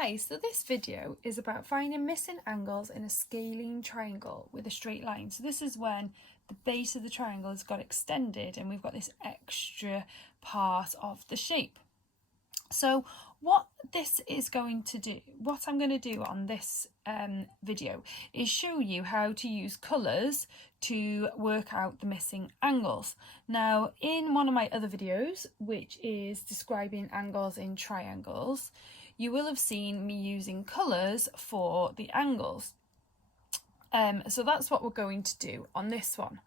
Hi, so this video is about finding missing angles in a scalene triangle with a straight line. So this is when the base of the triangle has got extended and we've got this extra part of the shape. So what this is going to do, what I'm going to do on this video is show you how to use colours to work out the missing angles. Now, in one of my other videos, which is describing angles in triangles, you will have seen me using colours for the angles. So that's what we're going to do on this one.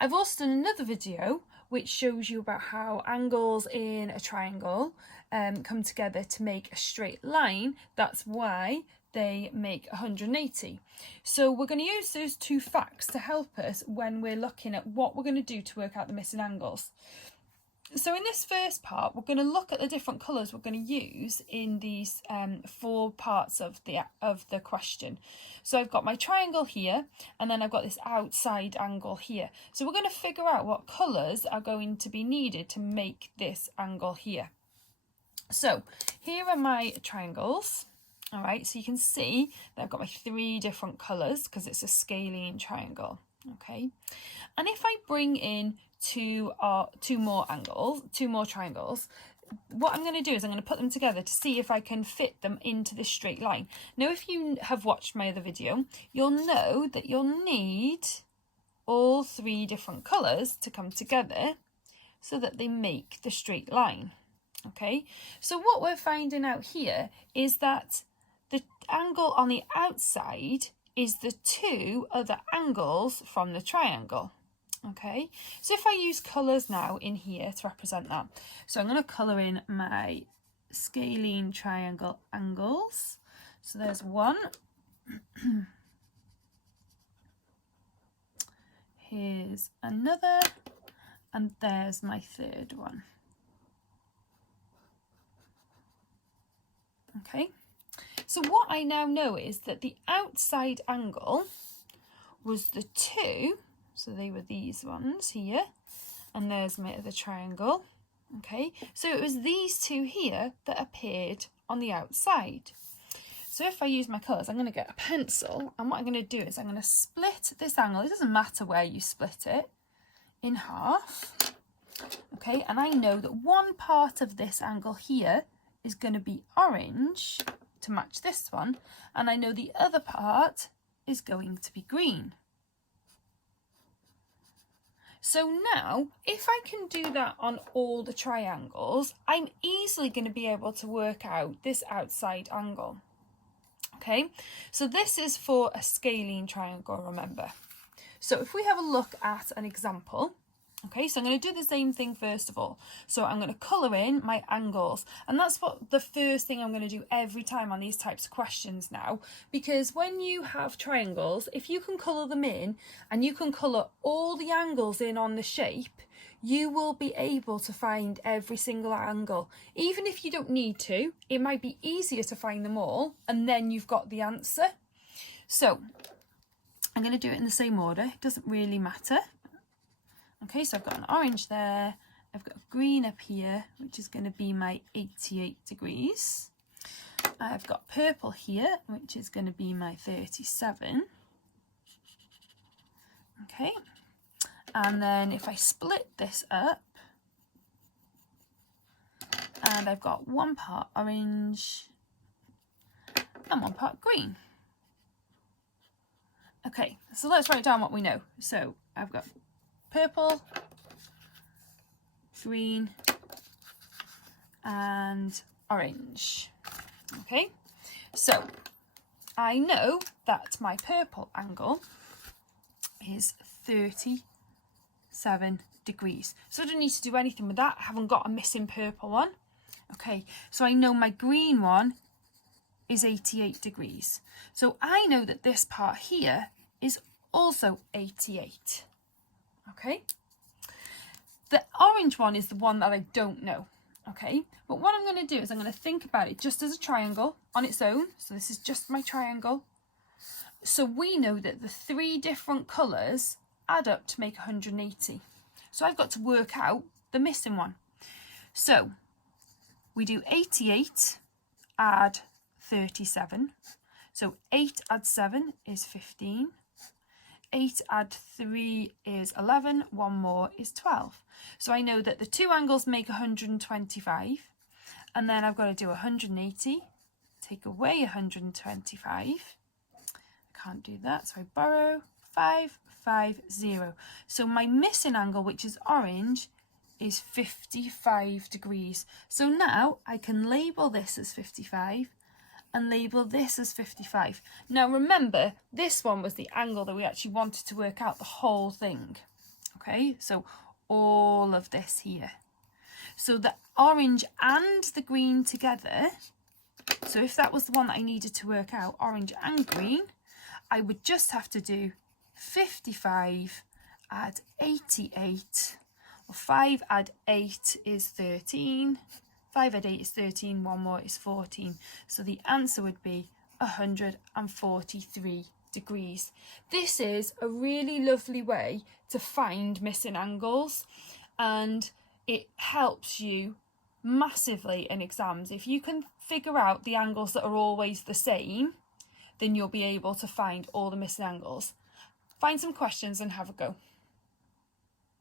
I've also done another video which shows you about how angles in a triangle come together to make a straight line. That's why they make 180. So we're going to use those two facts to help us when we're looking at what we're going to do to work out the missing angles. So in this first part, we're going to look at the different colours we're going to use in these four parts of the question. So I've got my triangle here, and then I've got this outside angle here. So we're going to figure out what colours are going to be needed to make this angle here. So here are my triangles. All right, so you can see that I've got my three different colours because it's a scalene triangle. Okay, and if I bring in two more triangles, what I'm going to do is I'm going to put them together to see if I can fit them into this straight line. Now, if you have watched my other video, you'll know that you'll need all three different colours to come together so that they make the straight line. Okay, so what we're finding out here is that the angle on the outside is the two other angles from the triangle. Okay, so if I use colours now in here to represent that, so I'm going to colour in my scalene triangle angles. So there's one. Here's another, and there's my third one. Okay, so what I now know is that the outside angle was the two. So they were these ones here, and there's my other triangle. Okay, so it was these two here that appeared on the outside. So if I use my colours, I'm going to get a pencil, and what I'm going to do is I'm going to split this angle. It doesn't matter where you split it, in half. Okay, and I know that one part of this angle here is going to be orange to match this one, and I know the other part is going to be green. So now, if I can do that on all the triangles, I'm easily going to be able to work out this outside angle. Okay, so this is for a scalene triangle, remember. So if we have a look at an example, okay, so I'm going to do the same thing first of all. So I'm going to colour in my angles, and that's what the first thing I'm going to do every time on these types of questions now, because when you have triangles, if you can colour them in and you can colour all the angles in on the shape, you will be able to find every single angle. Even if you don't need to, it might be easier to find them all, and then you've got the answer. So I'm going to do it in the same order. It doesn't really matter. Okay, so I've got an orange there, I've got a green up here, which is going to be my 88 degrees. I've got purple here, which is going to be my 37. Okay, and then if I split this up, and I've got one part orange and one part green. Okay, so let's write down what we know. So I've got purple, green, and orange. Okay, so I know that my purple angle is 37 degrees. So I don't need to do anything with that. I haven't got a missing purple one. Okay, so I know my green one is 88 degrees. So I know that this part here is also 88. Okay, the orange one is the one that I don't know. Okay, but what I'm going to do is I'm going to think about it just as a triangle on its own. So this is just my triangle. So we know that the three different colours add up to make 180. So I've got to work out the missing one. So we do 88 add 37. So 8 add 7 is 15. 8 add 3 is 11. One more is 12. So I know that the two angles make 125. And then I've got to do 180. Take away 125. I can't do that, so I borrow 5, 5, 0. So my missing angle, which is orange, is 55 degrees. So now I can label this as 55 and label this as 55. Now remember, this one was the angle that we actually wanted to work out the whole thing. Okay, so all of this here. So the orange and the green together, so if that was the one that I needed to work out, orange and green, I would just have to do 55 add 88, or 5 add 8 is 13, 5 add 8 is 13, one more is 14. So the answer would be 143 degrees. This is a really lovely way to find missing angles, and it helps you massively in exams. If you can figure out the angles that are always the same, then you'll be able to find all the missing angles. Find some questions and have a go.